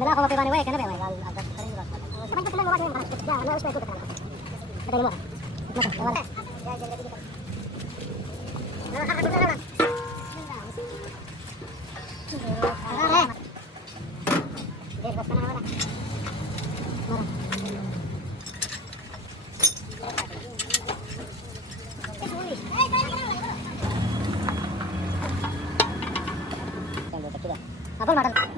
لا هو بيبان وين كان بيبان طبعا كل ما واحد لا انا ايش بقول لك هذا المره أقول مرة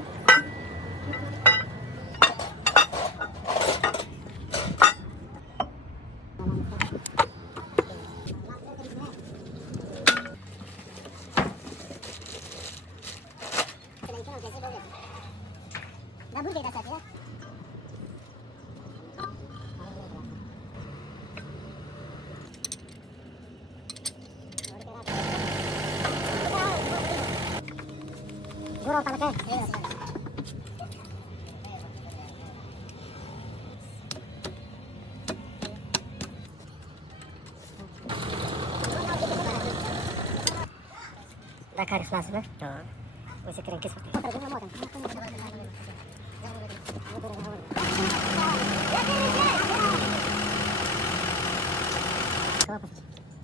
Gurau tak lagi. Dah karis masuk dah. Tuh. Masih kering kis.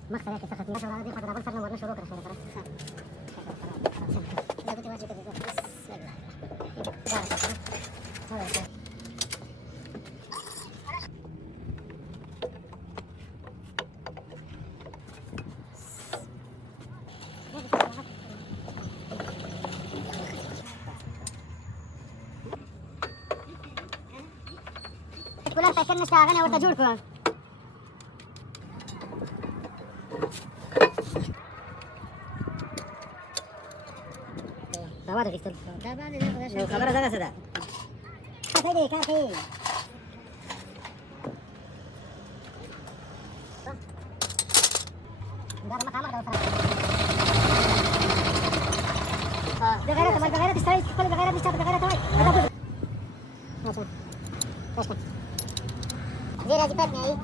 مقطع يا كسرت الناس ولا دي قدر أقول فرنا ورنا شروق رسول الله. لا بدي واجب كذا. بسم الله. كلها تأكلنا شاغنا وتجولكم. هذا كيف لو خبره ده كذا كافي كافي دار ما تعمل ده غيره ما غيره تشتري كل غيره تشتري غيره توي هذا كله ماشي ماشي دي راجع بني